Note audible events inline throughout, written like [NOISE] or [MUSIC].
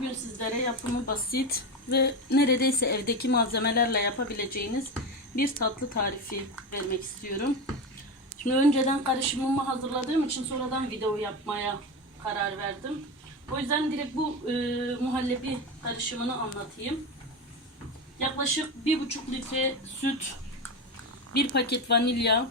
Bugün sizlere yapımı basit ve neredeyse evdeki malzemelerle yapabileceğiniz bir tatlı tarifi vermek istiyorum. Şimdi önceden karışımımı hazırladığım için sonradan video yapmaya karar verdim. O yüzden direkt bu e, muhallebi karışımını anlatayım. Yaklaşık 1,5 litre süt, 1 paket vanilya,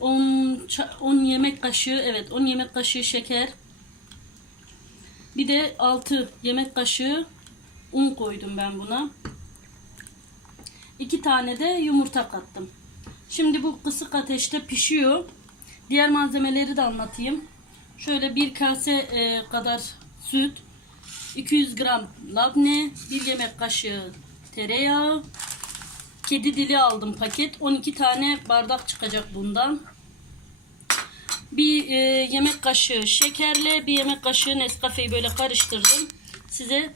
10, ça- 10 yemek kaşığı, evet 10 yemek kaşığı şeker, bir de 6 yemek kaşığı un koydum ben buna. 2 tane de yumurta kattım. Şimdi bu kısık ateşte pişiyor. Diğer malzemeleri de anlatayım. Şöyle bir kase e, kadar süt, 200 gram labne, 1 yemek kaşığı tereyağı, kedi dili aldım paket. 12 tane bardak çıkacak bundan. Bir e, yemek kaşığı şekerle bir yemek kaşığı Nescafe'yi böyle karıştırdım. Size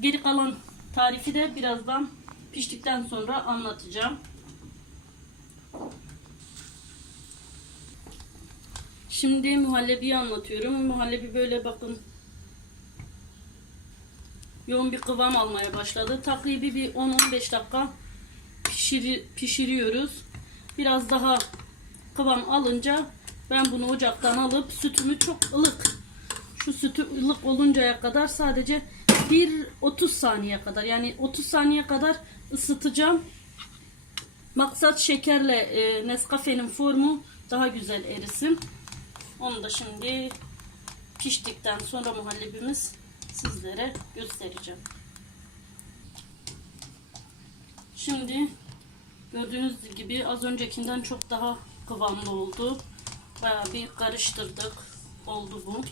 geri kalan tarifi de birazdan piştikten sonra anlatacağım. Şimdi muhallebiyi anlatıyorum. Muhallebi böyle bakın yoğun bir kıvam almaya başladı. Takribi bir 10-15 dakika pişiri, pişiriyoruz. Biraz daha kıvam alınca ben bunu ocaktan alıp sütümü çok ılık şu sütü ılık oluncaya kadar sadece bir 30 saniye kadar yani 30 saniye kadar ısıtacağım. Maksat şekerle e, Nescafe'nin formu daha güzel erisin. Onu da şimdi piştikten sonra muhallebimiz sizlere göstereceğim. Şimdi gördüğünüz gibi az öncekinden çok daha kıvamlı oldu. Bayağı bir karıştırdık. Oldu bu.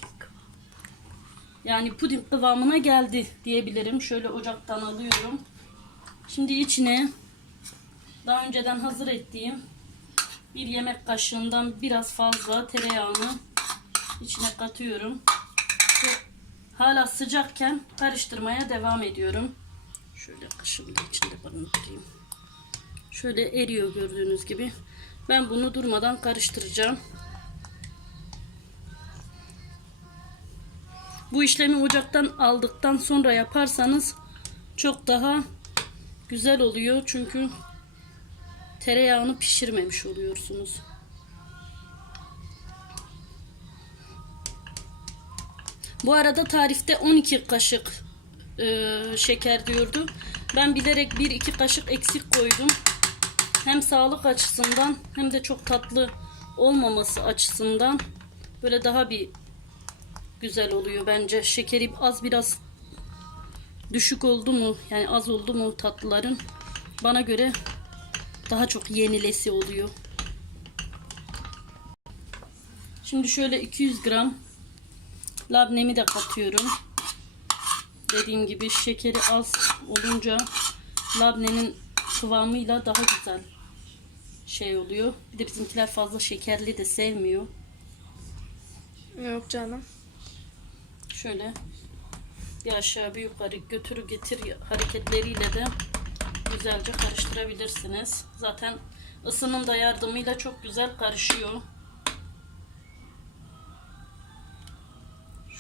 Yani puding kıvamına geldi diyebilirim. Şöyle ocaktan alıyorum. Şimdi içine daha önceden hazır ettiğim bir yemek kaşığından biraz fazla tereyağını içine katıyorum. Ve hala sıcakken karıştırmaya devam ediyorum. Şöyle kaşığımı da içinde barındırayım. Şöyle eriyor gördüğünüz gibi. Ben bunu durmadan karıştıracağım. Bu işlemi ocaktan aldıktan sonra yaparsanız çok daha güzel oluyor. Çünkü tereyağını pişirmemiş oluyorsunuz. Bu arada tarifte 12 kaşık e, şeker diyordu. Ben bilerek 1-2 kaşık eksik koydum. Hem sağlık açısından hem de çok tatlı olmaması açısından böyle daha bir güzel oluyor bence. Şekeri az biraz düşük oldu mu yani az oldu mu tatlıların bana göre daha çok yenilesi oluyor. Şimdi şöyle 200 gram labnemi de katıyorum. Dediğim gibi şekeri az olunca labnenin kıvamıyla daha güzel şey oluyor. Bir de bizimkiler fazla şekerli de sevmiyor. Yok canım. Şöyle bir aşağı bir yukarı götürü getir hareketleriyle de güzelce karıştırabilirsiniz. Zaten ısının da yardımıyla çok güzel karışıyor.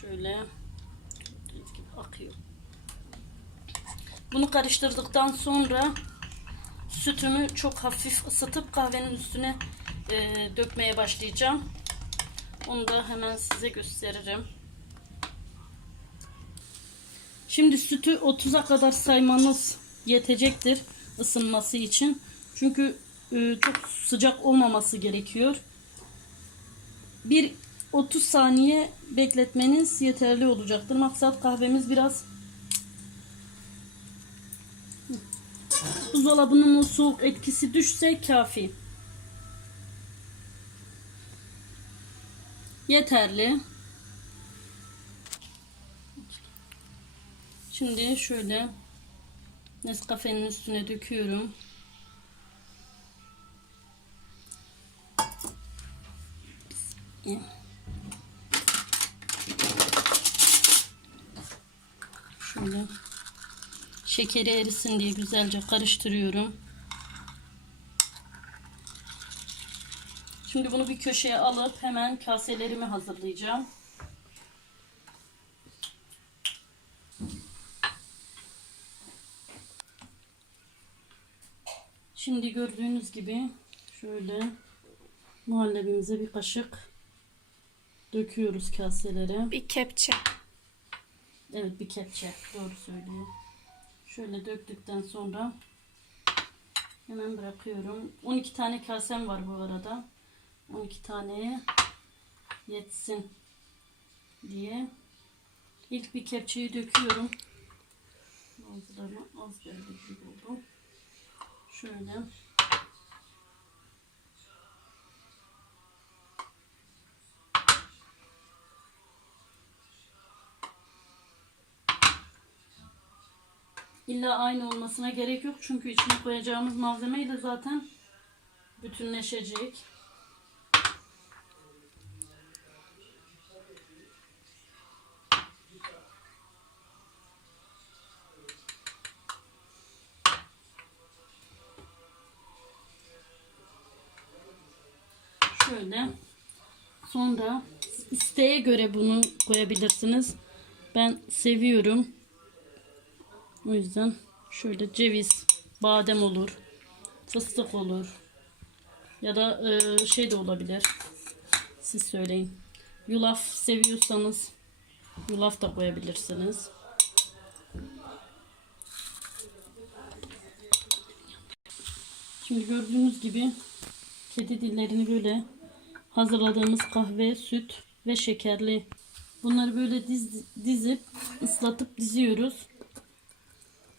Şöyle gibi akıyor. Bunu karıştırdıktan sonra sütümü çok hafif ısıtıp kahvenin üstüne e, dökmeye başlayacağım. Onu da hemen size gösteririm. Şimdi sütü 30'a kadar saymanız yetecektir ısınması için. Çünkü e, çok sıcak olmaması gerekiyor. Bir 30 saniye bekletmeniz yeterli olacaktır. Maksat kahvemiz biraz buzdolabının o soğuk etkisi düşse kafi. Yeterli. Şimdi şöyle Nescafe'nin üstüne döküyorum. Şöyle şekeri erisin diye güzelce karıştırıyorum. Şimdi bunu bir köşeye alıp hemen kaselerimi hazırlayacağım. Şimdi gördüğünüz gibi şöyle muhallebimize bir kaşık döküyoruz kaselere. Bir kepçe. Evet bir kepçe. Doğru söylüyor. Şöyle döktükten sonra hemen bırakıyorum. 12 tane kasem var bu arada. 12 taneye yetsin diye. İlk bir kepçeyi döküyorum. Bazılarına az geldi gibi oldu. Şöyle. İlla aynı olmasına gerek yok çünkü içine koyacağımız malzemeyle zaten bütünleşecek. Şöyle. Sonra isteğe göre bunu koyabilirsiniz. Ben seviyorum. O yüzden şöyle ceviz, badem olur, fıstık olur. Ya da e, şey de olabilir. Siz söyleyin. Yulaf seviyorsanız yulaf da koyabilirsiniz. Şimdi gördüğünüz gibi kedi dillerini böyle hazırladığımız kahve, süt ve şekerli bunları böyle diz, dizip ıslatıp diziyoruz.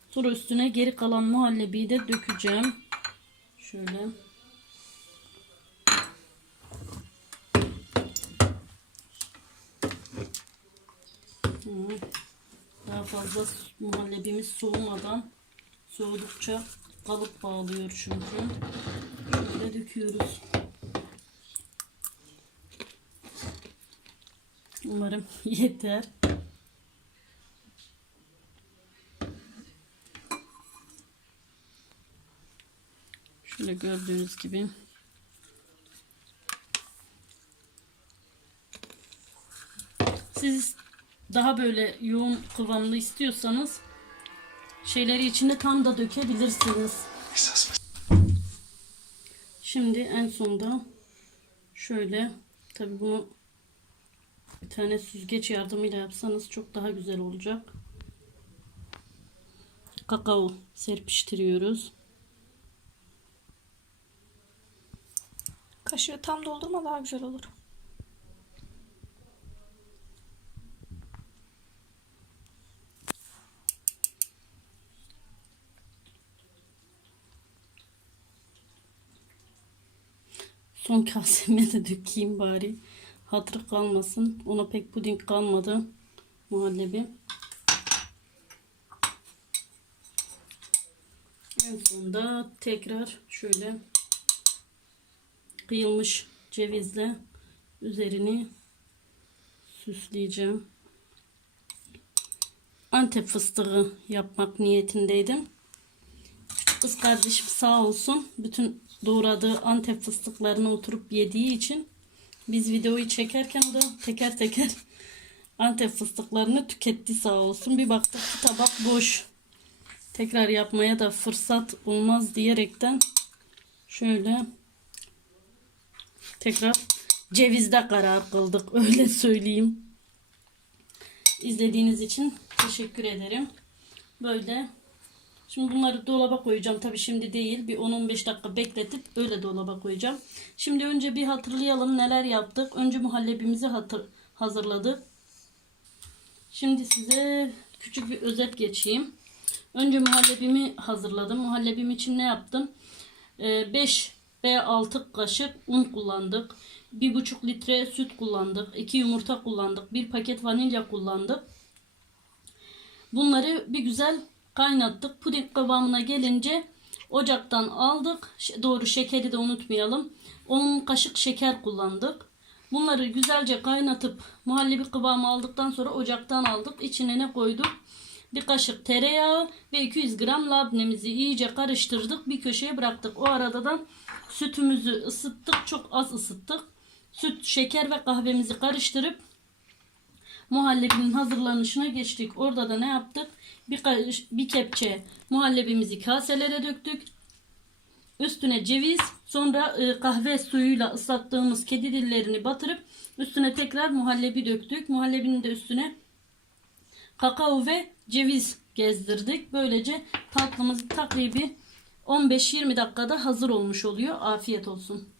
Sonra üstüne geri kalan muhallebiyi de dökeceğim. Şöyle. Daha fazla muhallebimiz soğumadan soğudukça kalıp bağlıyor çünkü. Şöyle döküyoruz. Umarım [LAUGHS] yeter. Şöyle gördüğünüz gibi. Siz daha böyle yoğun kıvamlı istiyorsanız şeyleri içinde tam da dökebilirsiniz. Şimdi en sonda şöyle tabi bunu bir tane süzgeç yardımıyla yapsanız çok daha güzel olacak. Kakao serpiştiriyoruz. Kaşığı tam doldurma daha güzel olur. Son kaseme de dökeyim bari. Hatırı kalmasın. Ona pek puding kalmadı. Muhallebi. En sonunda tekrar şöyle kıyılmış cevizle üzerini süsleyeceğim. Antep fıstığı yapmak niyetindeydim. Küçük kız kardeşim sağ olsun bütün doğradığı Antep fıstıklarını oturup yediği için biz videoyu çekerken o da teker teker Antep fıstıklarını tüketti sağ olsun. Bir baktık ki tabak boş. Tekrar yapmaya da fırsat olmaz diyerekten şöyle tekrar cevizde karar kıldık [LAUGHS] öyle söyleyeyim. İzlediğiniz için teşekkür ederim. Böyle Şimdi bunları dolaba koyacağım. Tabii şimdi değil. Bir 10-15 dakika bekletip öyle dolaba koyacağım. Şimdi önce bir hatırlayalım neler yaptık. Önce muhallebimizi hatır, hazırladık. Şimdi size küçük bir özet geçeyim. Önce muhallebimi hazırladım. Muhallebim için ne yaptım? 5 veya 6 kaşık un kullandık. 1,5 litre süt kullandık. 2 yumurta kullandık. 1 paket vanilya kullandık. Bunları bir güzel kaynattık. Puding kıvamına gelince ocaktan aldık. Doğru şekeri de unutmayalım. 10 kaşık şeker kullandık. Bunları güzelce kaynatıp muhallebi kıvamı aldıktan sonra ocaktan aldık. İçine ne koyduk? Bir kaşık tereyağı ve 200 gram labnemizi iyice karıştırdık. Bir köşeye bıraktık. O arada da sütümüzü ısıttık. Çok az ısıttık. Süt, şeker ve kahvemizi karıştırıp muhallebinin hazırlanışına geçtik. Orada da ne yaptık? Bir, bir kepçe muhallebimizi kaselere döktük. Üstüne ceviz, sonra e, kahve suyuyla ıslattığımız kedi dillerini batırıp üstüne tekrar muhallebi döktük. Muhallebinin de üstüne kakao ve ceviz gezdirdik. Böylece tatlımız takribi 15-20 dakikada hazır olmuş oluyor. Afiyet olsun.